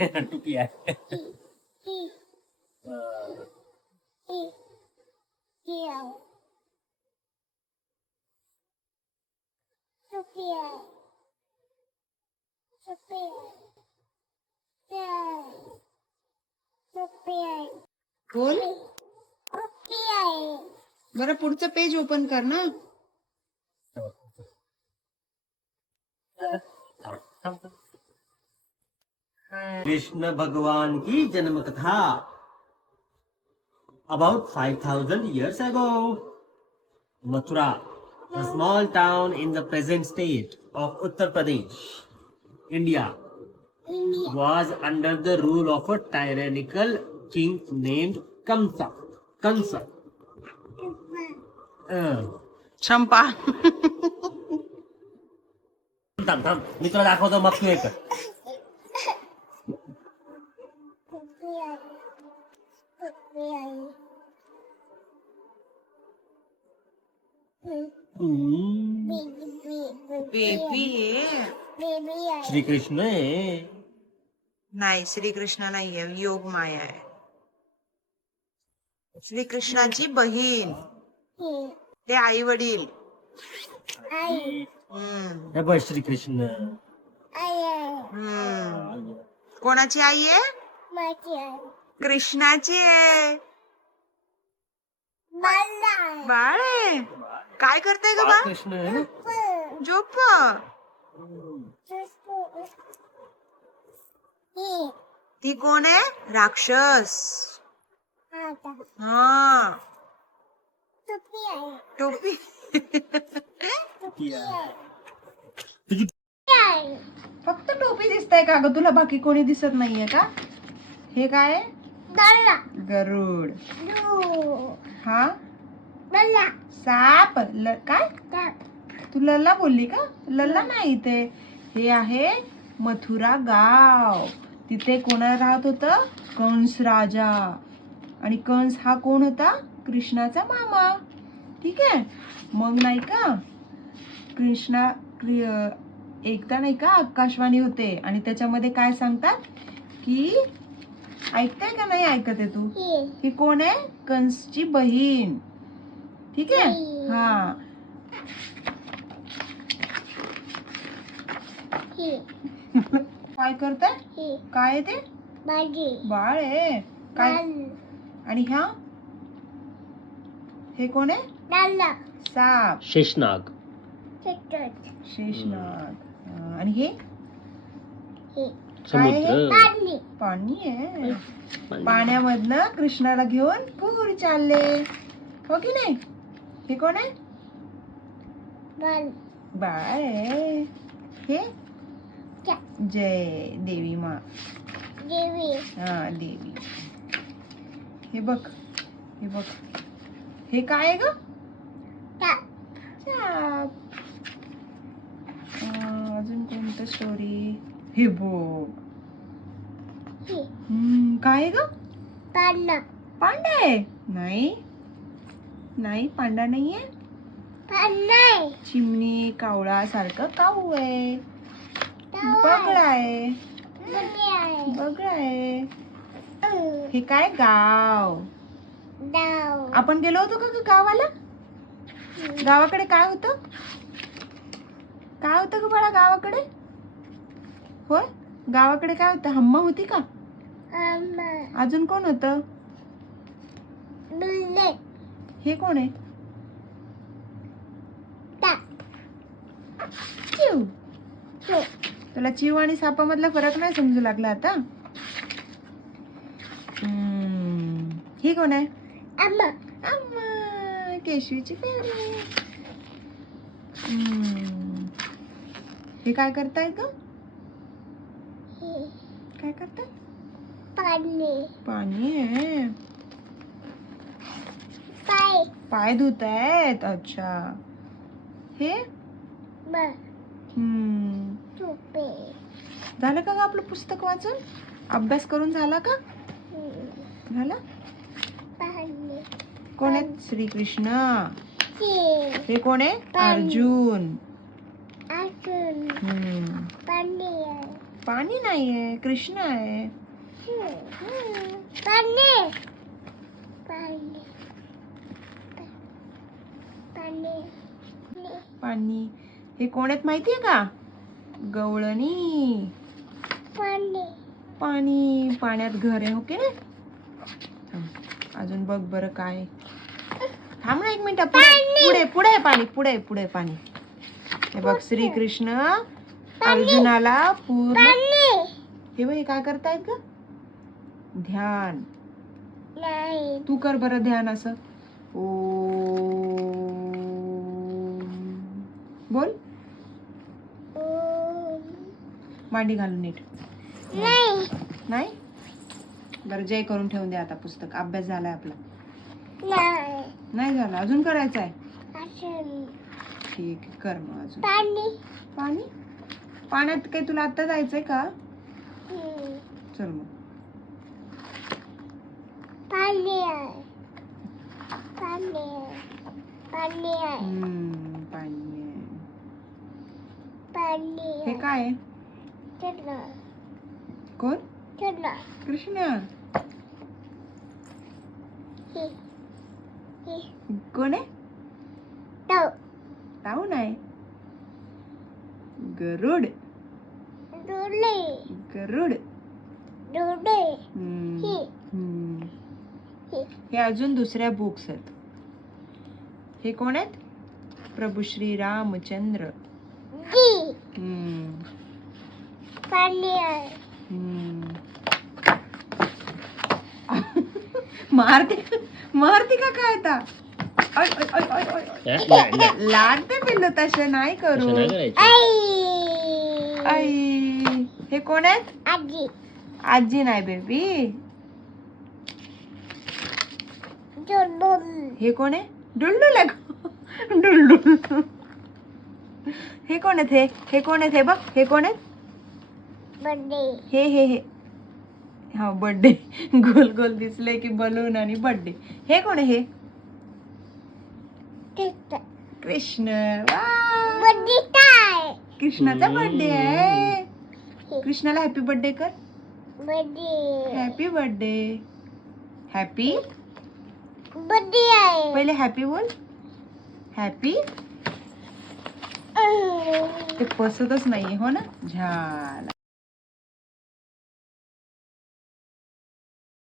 टुपी आहे. बोल बरं, पुढचं पेज ओपन कर ना. कृष्ण भगवान की जन्म कथा. About 5,000 years ago, Mathura, a small town in the present state of Uttar Pradesh, India, was under the rule of a tyrannical king named Kamsa. Kamsa. चंपा. थांब थांब, मी तुला दाखवतो मग तू हे कर. बेबी श्रीकृष्ण आहे. नाही, श्रीकृष्ण नाहीये, योग माया आहे. श्रीकृष्णाची बहीण, ते आई वडील. हे बघ श्रीकृष्ण. कोणाची आई आहे? कृष्णाची आहे. बाळ आहे. काय करताय ग बा? कृष्ण आहे ना? झोप. ती कोण आहे? राक्षस. हा, टोपी. फक्त टोपी दिसतंय का ग तुला? बाकी कोणी दिसत नाहीये का? हे काय आहे? गरुड. हा, साप. काय तू लल्ला बोलली का? लल्ला नाही ते. हे आहे मथुरा गाव. तिथे कोणा राहत होतं? कंस राजा. आणि कंस हा कोण होता? कृष्णाचा मामा. ठीक आहे. मग नाही का कृष्णा एकदा नाही का आकाशवाणी होते आणि त्याच्यामध्ये काय सांगतात की, ऐकताय का नाही ऐकत आहे तू? ही कोण आहे? कंसची बहीण. ठीक आहे. हा, काय करताय? काय आहे ते? बाळ आहे काय? आणि ह्या, हे कोण आहे? साप. शेषनाग. शेषनाग. आणि हे समुद्र. पाणी आहे. पाण्यामधनं कृष्णाला घेऊन पूर चालले, हो की नाही? हे कोण आहे? बाळ आहे. हे जय देवी माँ. हा, देवी. हे बघ, हे बघ, हे काय आहे ग? साप. अजून कोणतं स्टोरी? हे बघ. काय आहे ग? पांडा आहे. नाही नाही, पांडा नाहीये. चिमणी कावळा सारखं काऊ आहे. बगळा आहे. बगळा आहे. हे काय? गाव. आपण गेलो होतो का गावाला? गावाकडे काय होतं? काय होतं ग बाळा गावाकडे? होय, गावाकडे काय होतं? हम्मा होती का? अजून कोण होतं? हे कोण आहे? चिव. तुला चिव आणि सापामधला फरक नाही समजू लागला आता? ही कोण आहे? अम्मा. केशवीची फेवरेट. हे काय करतायत ग? काय करतायत? पाणी आहे. पाय धुत आहेत. अच्छा. हे झालं का ग आपलं पुस्तक वाचून? अभ्यास करून झाला का? झाला. कोण आहे? श्रीकृष्ण. हे कोण आहे? अर्जुन. पाणी नाहीये, कृष्ण आहे. पाणी. हे कोण आहेत माहितीये का? गवळणी. पाणी. पाण्यात घर आहे, ओके ना? अजून बघ बरं काय. थांब ना एक मिनिट. पुढे पुढे पाणी, पुढे पुढे पाणी. हे बघ श्रीकृष्ण अर्जुनाला पूर्ण. हे बघ हे काय करतायत ग? ध्यान. तू कर बरं ध्यान असं. बोल. मांडी घालून नीट. नाही बरं जय करून ठेवून दे आता. पुस्तक अभ्यास झालाय आपला. नाही झाला अजून. करायचा आहे. ठीक आहे कर मग अजून. पाणी. पाण्यात काही तुला आता जायचंय का? चल मग. पाणी. हे काय आहे? कोण? कृष्ण. कोण आहे? ताऊ नाही. गरुड. गरुड. हे अजून दुसऱ्या बुक्स आहेत. हे कोण आहेत? प्रभू श्री रामचंद्र. मारती का काय आता? लागते पिल्लू तसे नाही करू. आई. हे कोण आहेत? आजी नाही बेबी. हे कोण आहे? डुलडुल. डुलडुल. हे कोण आहेत? हे कोण आहेत? हे बघ हे कोण आहेत? हे हा बर्थडे. गोल गोल दिसले की बलून आणि बर्थडे. हे कोण आहे? हे कृष्ण. कृष्णाचा बर्थडे आहे. कृष्णाला हॅपी बर्थडे कर. Happy birthday. हॅपी पहिले हॅपी बोल. हॅपी. ते पसतच नाहीये हो ना. झाला.